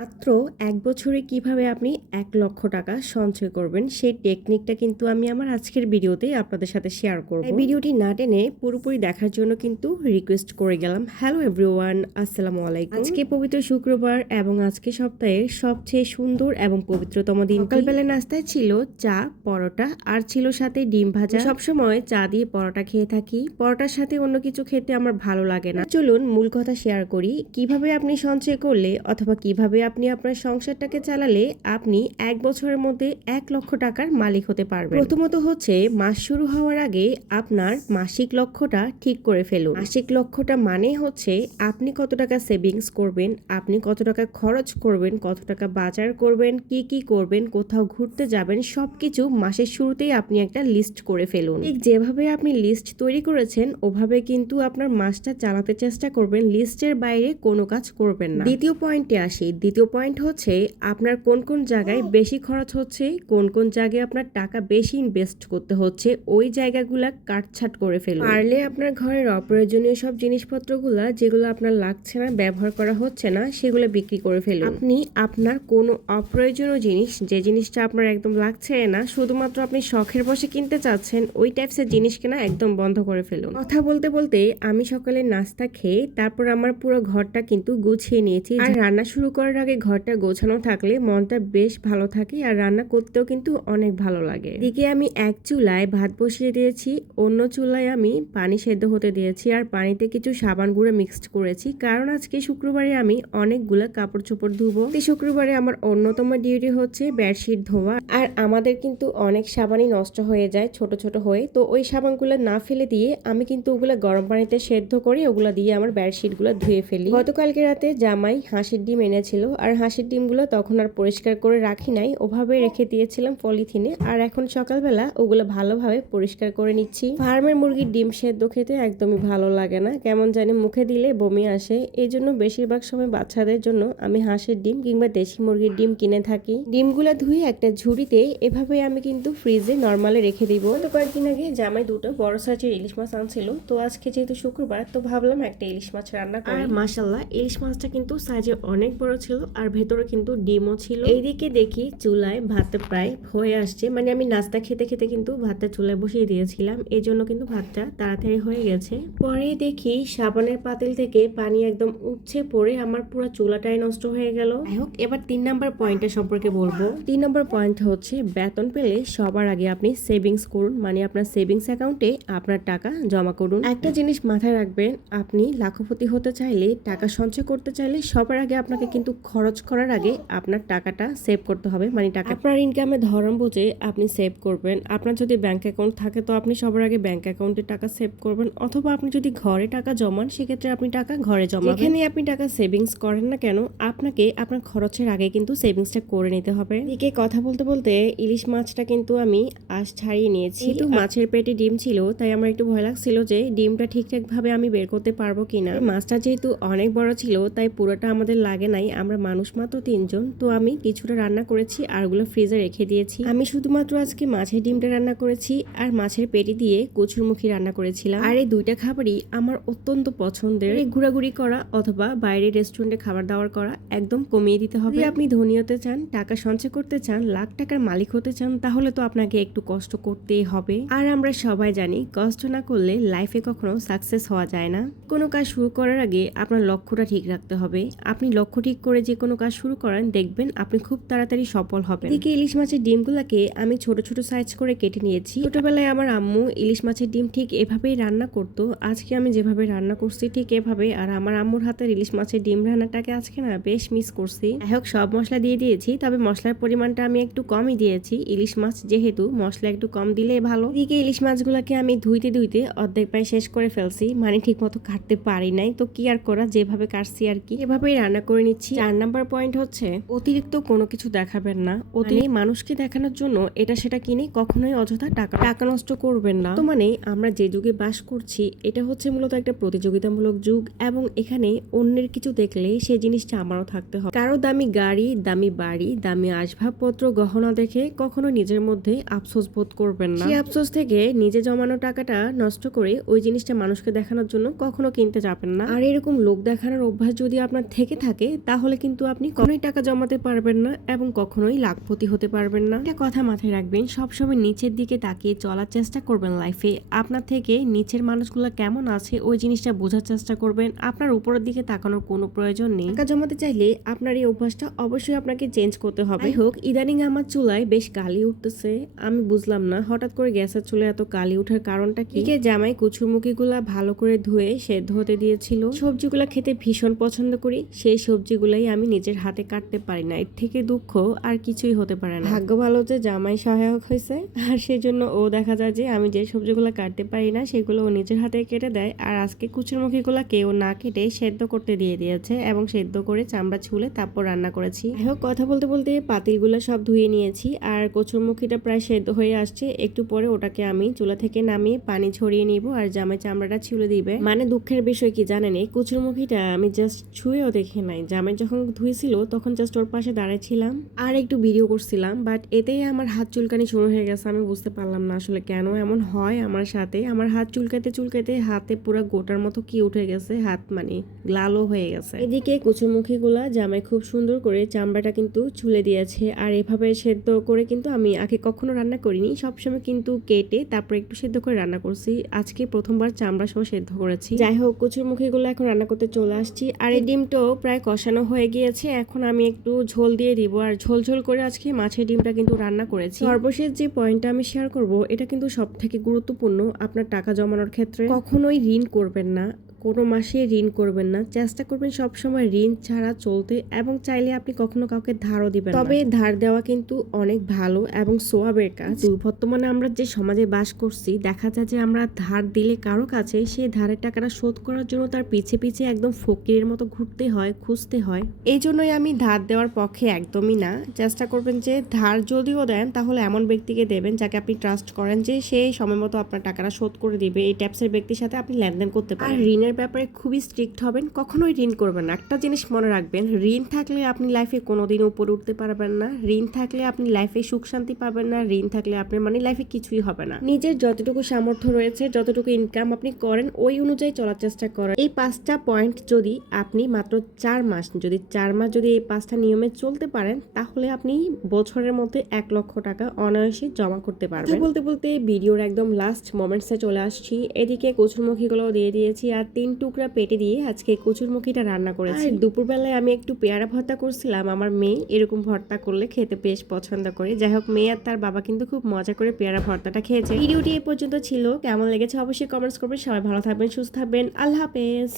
মাত্র এক বছরে কীভাবে আপনি এক লক্ষ টাকা সঞ্চয় করবেন সেই টেকনিকটা কিন্তু আমি আমার আজকের ভিডিওতে আপনাদের সাথে শেয়ার করব। এই ভিডিওটি না টেনে পুরোপুরি দেখার জন্য কিন্তু রিকোয়েস্ট করে গেলাম। হ্যালো এভরিওয়ান আসসালামু আলাইকুম। আজকে পবিত্র শুক্রবার এবং আজকে সপ্তাহের সবচেয়ে সুন্দর এবং পবিত্রতম দিন সকালবেলা নাস্তায় ছিল চা পরোটা আর ছিল সাথে ডিম ভাজা। সবসময় চা দিয়ে পরোটা খেয়ে থাকি। পরোটার সাথে অন্য কিছু খেতে আমার ভালো লাগে না। চলুন মূল কথা শেয়ার করি। কীভাবে আপনি সঞ্চয় করলে অথবা কীভাবে আপনি আপনার সংসারটাকে চালালে আপনি এক বছরের মধ্যে এক লক্ষ টাকার মালিক হতে পারবেন। প্রথমত হচ্ছে, মাস শুরু হওয়ার আগে আপনার মাসিক লক্ষ্যটা ঠিক করে ফেলুন। মাসিক লক্ষ্যটা মানে হচ্ছে, আপনি কত টাকা সেভিংস করবেন, আপনি কত টাকা খরচ করবেন, কত টাকা বাজার করবেন, কি কি করবেন, কোথাও ঘুরতে যাবেন, সবকিছু মাসের শুরুতেই আপনি একটা লিস্ট করে ফেলুন। ঠিক যেভাবে আপনি লিস্ট তৈরি করেছেন, ওভাবে কিন্তু আপনার মাসটা চালাতে চেষ্টা করবেন, লিস্টের বাইরে কোনো কাজ করবেন না। দ্বিতীয় পয়েন্টে আসি, দ্বিতীয় পয়েন্ট হচ্ছে আপনার কোন কোন জায়গায় বেশি খরচ হচ্ছে কোন কোন জায়গায় আপনার টাকা বেশি ইনভেস্ট করতে হচ্ছে ওই জায়গাগুলা কাটছাট করে ফেলুন। পারলে আপনার ঘরের অপ্রয়োজনীয় সব জিনিসপত্রগুলা যেগুলো আপনার লাগছে না ব্যবহার করা হচ্ছে না সেগুলো বিক্রি করে ফেলুন। আপনি আপনার কোনো অপ্রয়োজনীয় জিনিস যে জিনিসটা আপনার একদম লাগছে না শুধুমাত্র আপনি শখের বসে কিনতে চাচ্ছেন ওই টাইপসের জিনিস কেনা একদম বন্ধ করে ফেলুন। কথা বলতে বলতে আমি সকালে নাস্তা খেয়ে তারপর আমার পুরো ঘরটা কিন্তু গুছিয়ে নিয়েছি। আর রান্না শুরু করার আগে ঘরটা গোছানো থাকলে মনটা বেশ ভালো থাকে আর রান্না করতেও কিন্তু অনেক ভালো লাগে। এদিকে আমি এক চুলায় ভাত বসিয়ে দিয়েছি, অন্য চুলায় আমি পানি সেদ্ধ হতে দিয়েছি আর পানিতে কিছু সাবান গুঁড়ো মিক্সড করেছি। কারণ আজকে শুক্রবারে আমি অনেকগুলো কাপড় চোপড় ধুবো শুক্রবারে আমার অন্যতম ডিউটি হচ্ছে বেডশিট ধোয়া। আর আমাদের কিন্তু অনেক সাবানই নষ্ট হয়ে যায় ছোট ছোট হয়ে। তো ওই সাবানগুলো না ফেলে দিয়ে আমি কিন্তু ওগুলো গরম পানিতে সেদ্ধ করে ওগুলো দিয়ে আমার বেডশিটগুলো ধুয়ে ফেলি। গতকালকে রাতে জামাই হাঁসের ডিম এনেছিল। আর হাঁসের ডিমগুলো তখন আর পরিষ্কার করে রাখি নাই। ওভাবে রেখে দিয়েছিলাম পলিথিনে। আর এখন সকালবেলা ওগুলো ভালোভাবে পরিষ্কার করে নিচ্ছি। ফার্মের মুরগির ডিম সেদ্ধ খেতে একদমই ভালো লাগে না। কেমন জানি মুখে দিলে বমি আসে। এই জন্য বেশিরভাগ সময় বাচ্চাদের জন্য আমি হাঁসের ডিম কিংবা দেশি মুরগির ডিম কিনে থাকি। ডিমগুলো ধুয়ে একটা ঝুড়িতে এভাবে আমি কিন্তু ফ্রিজে নর্মালে রেখে দিব। তো কয়েকদিন আগে জামাই দুটো বড় সাইজের ইলিশ মাছ আনছিল। তো আজকে যেহেতু শুক্রবার, তো ভাবলাম একটা ইলিশ মাছ রান্না করি। আর মাশাল্লাহ ইলিশ মাছটা কিন্তু সাইজে অনেক বড় ছিল। আর ভেতরে কিন্তু ডিমও ছিল। এইদিকে দেখি চুলায় ভাত প্রায় হয়ে আসছে। মানে আমি নাস্তা খেতে খেতে কিন্তু ভাতটা চুলায় বসিয়ে দিয়েছিলাম। এই জন্য কিন্তু ভাতটা তাড়াতাড়ি হয়ে গেছে। পরে দেখি সাবানের পাতিল থেকে পানি একদম উঠছে পড়ে আমার পুরো চুলাটাই নষ্ট হয়ে গেল। যাই হোক, এবার তিন নম্বর পয়েন্টটা সম্পর্কে বলব। তিন নম্বর পয়েন্ট হচ্ছে বেতন পেলে সবার আগে আপনি সেভিংস করুন। মানে আপনার সেভিংস অ্যাকাউন্টে আপনার টাকা জমা করুন। একটা জিনিস মাথায় রাখবেন, আপনি লাখপতি হতে চাইলে, টাকা সঞ্চয় করতে চাইলে সবার আগে আপনাকে কিন্তু খরচ করার আগে আপনার টাকাটা সেভ করতে হবে। মানে টাকা আপনার ইনকামের ধরন বুঝে আপনি সেভ করবেন। আপনার যদি ব্যাংক অ্যাকাউন্ট থাকে তো আপনি সবার আগে ব্যাংক অ্যাকাউন্টে টাকা সেভ করবেন। অথবা আপনি যদি ঘরে টাকা জমান সেক্ষেত্রে আপনি টাকা ঘরে জমা এখানে আপনি টাকা সেভিংস করেন না কেন আপনাকে আপনার খরচের আগে কিন্তু সেভিংসটা করে নিতে হবে। এদিকে কথা বলতে বলতে ইলিশ মাছটা কিন্তু আমি আজ ছাড়িয়ে নিয়েছি। তো মাছের পেটে ডিম ছিল তাই আমার একটু ভয় লাগছিল যে ডিমটা ঠিকঠাকভাবে আমি বের করতে পারব কিনা। মাছটা যেহেতু অনেক বড় ছিল তাই পুরোটা আমাদের লাগে নাই। আমরা মানুষ মাত্র তিনজন, তো আমি কিছুটা রান্না করেছি আর ওগুলো ফ্রিজে রেখে দিয়েছি। আমি শুধুমাত্র আজকে মাছের ডিমটা রান্না করেছি, আর মাছের পেটি দিয়ে কচুরমুখী রান্না করেছিলাম। আর এই দুইটা খাবারই আমার অত্যন্ত পছন্দের। এই ঘোরাঘুরি করা অথবা বাইরে রেস্টুরেন্টে খাবার দাবার করা একদম কমিয়ে দিতে হবে। আপনি ধনী হতে চান, টাকা সঞ্চয় করতে চান, লাখ টাকার মালিক হতে চান, তাহলে তো আপনাকে একটু কষ্ট করতেই হবে। আর আমরা সবাই জানি, কষ্ট না করলে লাইফে কখনো সাকসেস হওয়া যায় না। কোনো কাজ শুরু করার আগে আপনার লক্ষ্যটা ঠিক রাখতে হবে। আপনি লক্ষ্য ঠিক করে যে কোনো কাজ শুরু করেন, দেখবেন আপনি খুব তাড়াতাড়ি সফল হবেন। এদিকে ইলিশ মাছের ডিমগুলোকে আমি ছোট ছোট সাইজ করে কেটে নিয়েছি। ছোটবেলায় আমার আম্মু ইলিশ মাছের ডিম ঠিক এভাবেই রান্না করতো। আজকে আমি যেভাবে রান্না করছি ঠিক এভাবে, আর আমার আম্মুর হাতের ইলিশ মাছের ডিম রান্নাটাকে আজকে না বেশ মিস করছি। যাই হোক, সব মশলা দিয়ে দিয়েছি, তবে মশলার পরিমাণটা আমি একটু কমই দিয়েছি। ইলিশ মাছ যেহেতু, মশলা একটু কম দিলে ভালো। এদিকে ইলিশ মাছগুলোকে আমি ধুইতে ধুইতে অর্ধেক পায়ে শেষ করে ফেলছি। মানে ঠিক মতো কাটতে পারি নাই, তো কি আর করা? যেভাবে কাটছি আর কি, এভাবেই রান্না করে নিচ্ছি। চার নাম্বার পয়েন্ট হচ্ছে, অতিরিক্ত কোনো কিছু দেখাবেন না। অতি মানুষকে দেখানোর জন্য এটা সেটা কিনে কখনোই অযথা টাকা টাকা নষ্ট করবেন না। তো মানে আমরা যে যুগে বাস করছি, এটা হচ্ছে মূলত একটা প্রতিযোগিতামূলক যুগ এবং এখানে অন্যের কিছু দেখলে সেই জিনিসটা আমারও থাকতে হবে। কারও দামি গাড়ি, দামি বাড়ি, দামি আসবাবপত্র, গহনা দেখে কখনো নিজের মধ্যে আফসোস বোধ করবেন না। সেই আফসোস থেকে নিজে জমানো টাকাটা নষ্ট করে ওই জিনিসটা মানুষকে দেখানোর জন্য কখনো কিনতে যাবেন না। আর এরকম লোক দেখানোর অভ্যাস যদি আপনার থেকে থাকে, তাহলে কিন্তু কিন্তু আপনি কখনোই টাকা জমাতে পারবেন না এবং কখনোই লাখপতি হতে পারবেন না। একটা কথা মাথায় রাখবেন, সবসময় নিচের দিকে তাকিয়ে চলার চেষ্টা করবেন লাইফে আপনার থেকে নিচের মানুষগুলো কেমন আছে, ওই জিনিসটা বোঝার চেষ্টা করবেন। আপনার উপরের দিকে তাকানোর কোনো প্রয়োজন নেই। টাকা জমাতে চাইলে আপনার এই অভ্যাসটা অবশ্যই আপনাকে চেঞ্জ করতে হবে। হোক, ইদানিং আমার চুলায় বেশ কালি উঠতেছে। আমি বুঝলাম না, হঠাৎ করে গ্যাসের চুলে এত কালি ওঠার কারণটা কি? জামাই কুচুরমুখীগুলা ভালো করে ধুয়ে, সেদ্ধ হতে দিয়েছিল। সবজিগুলা খেতে ভীষণ পছন্দ করি। সেই সবজিগুলাই আমি নিজের হাতে কাটতে পারি না। এর থেকে দুঃখ আর কিছুই হতে পারে না। ভাগ্য ভালো যে জামাই সহায়ক হয়েছে। আর সেই জন্য ও দেখা যায় যে আমি যে সবজিগুলো কাটতে পারি না সেগুলো ও নিজের হাতে কেটে দেয়। আর আজকে কুচুরমুখীগুলা কেউ না কেটে সেদ্ধ করতে দিয়ে দিয়েছে এবং সেদ্ধ করে চামড়া ছুলে তারপর রান্না করেছি। হোক কথা বলতে বলতে পাতিলগুলো সব ধুয়ে নিয়েছি। আর কচুরমুখীটা প্রায় সেদ্ধ হয়ে আসছে। একটু পরে ওটাকে আমি চুলা থেকে নামিয়ে পানি ছড়িয়ে নিব আর জামাই চামড়াটা ছুলে দিবে। মানে দুঃখের বিষয় কি জানেন? এই কচুরমুখীটা আমি জাস্ট ছুঁয়েও দেখে নাই। জামাই যখন ধুয়েছিল তখন জাস্ট ওর পাশে দাঁড়াইছিলাম আর একটু ভিডিও করছিলাম বাট এতেই আমার হাত চুলকানি শুরু হয়ে গেছে, আমি বুঝতে পারলাম না আসলে কেন এমন হয় আমার সাথে। আমার হাত চুলকাতে চুলকাতে হাতে পুরো গোটার মতো কি উঠে গেছে, হাত মানে লালও হয়ে গেছে। এদিকে কুচুমুখীগুলা জামাই খুব সুন্দর করে চামড়াটা কিন্তু চুলে দিয়েছে, আর এভাবে সেদ্ধ করে কিন্তু আমি আগে কখনো রান্না করিনি, সবসময় কিন্তু কেটে তারপর একটু সেদ্ধ করে রান্না করছি। আজকে প্রথমবার চামড়া সহ সেদ্ধ করেছি। যাই হোক কুচুরমুখীগুলো এখন রান্না করতে চলে আসছি, আর এই ডিমটাও প্রায় কষানো হয়ে গিয়েছে, এখন আমি একটু ঝোল দিয়ে দিব। আর ঝোল ঝোল করে আজকে মাছের ডিমটা কিন্তু রান্না করেছি। সর্বশেষ যে পয়েন্টটা আমি শেয়ার করব, এটা কিন্তু সব থেকে গুরুত্বপূর্ণ আপনার টাকা জমানোর ক্ষেত্রে। কখনোই ঋণ করবেন না। কোনো মাসে ঋণ করবেন না। চেষ্টা করবেন সব সময় ঋণ ছাড়া চলতে এবং চাইলে আপনি কখনো কাউকে ধারও দিবেন তবে ধার দেওয়া কিন্তু অনেক ভালো এবং সোয়াবের কাজ। বর্তমানে আমরা যে সমাজে বাস করছি দেখা যায় যে আমরা ধার দিলে কারও কাছে সেই ধারের টাকাটা শোধ করার জন্য তার পিছে পিছে একদম ফকিরের মতো ঘুরতে হয় খুঁজতে হয়। এই জন্যই আমি ধার দেওয়ার পক্ষে একদমই না। চেষ্টা করবেন যে ধার যদিও দেন তাহলে এমন ব্যক্তিকে দেবেন যাকে আপনি ট্রাস্ট করেন যে সে সময় মতো আপনার টাকাটা শোধ করে দিবে। এই ট্যাপসের ব্যক্তির সাথে আপনি লেনদেন করতে পারেন। আর ঋণের ব্যাপারে খুবই স্ট্রিক্ট হবেন, কখনোই ঋণ করবেন না। একটা জিনিস মনে রাখবেন, ঋণ থাকলে আপনি লাইফে কোনোদিন উপরে উঠতে পারবেন না, ঋণ থাকলে আপনি লাইফে সুখ শান্তি পাবেন না, ঋণ থাকলে আপনার মানে লাইফে কিছুই হবে না। নিজের যতটুকু সামর্থ্য রয়েছে, যতটুকু ইনকাম আপনি করেন, ওই অনুযায়ী চলার চেষ্টা করেন। এই পাঁচটা পয়েন্ট যদি আপনি মাত্র চার মাস, যদি চার মাস যদি এই পাঁচটা নিয়মে চলতে পারেন, তাহলে আপনি বছরের মধ্যে এক লক্ষ টাকা অনায়াসে জমা করতে পারবেন। বলতে বলতে ভিডিওর একদম লাস্ট মোমেন্টসে চলে আসছি। এদিকে কচুরমুখীগুলো দিয়ে দিয়েছি। আর তিন টুকরা পেটে দিয়ে আজকে কচুরমুখীটা রান্না করেছি। আর দুপুরবেলায় আমি একটু পেয়ারা ভর্তা করছিলাম আমার মেয়ে এরকম ভর্তা করলে খেতে বেশ পছন্দ করে। যাই হোক মেয়ে আর তার বাবা কিন্তু খুব মজা করে পেয়ারা ভর্তাটা খেয়েছে। ভিডিওটি এ পর্যন্ত ছিল কেমন লেগেছে অবশ্যই কমেন্টস করবেন। সবাই ভালো থাকবেন সুস্থ থাকবেন। আল্লাহ হাফেজ।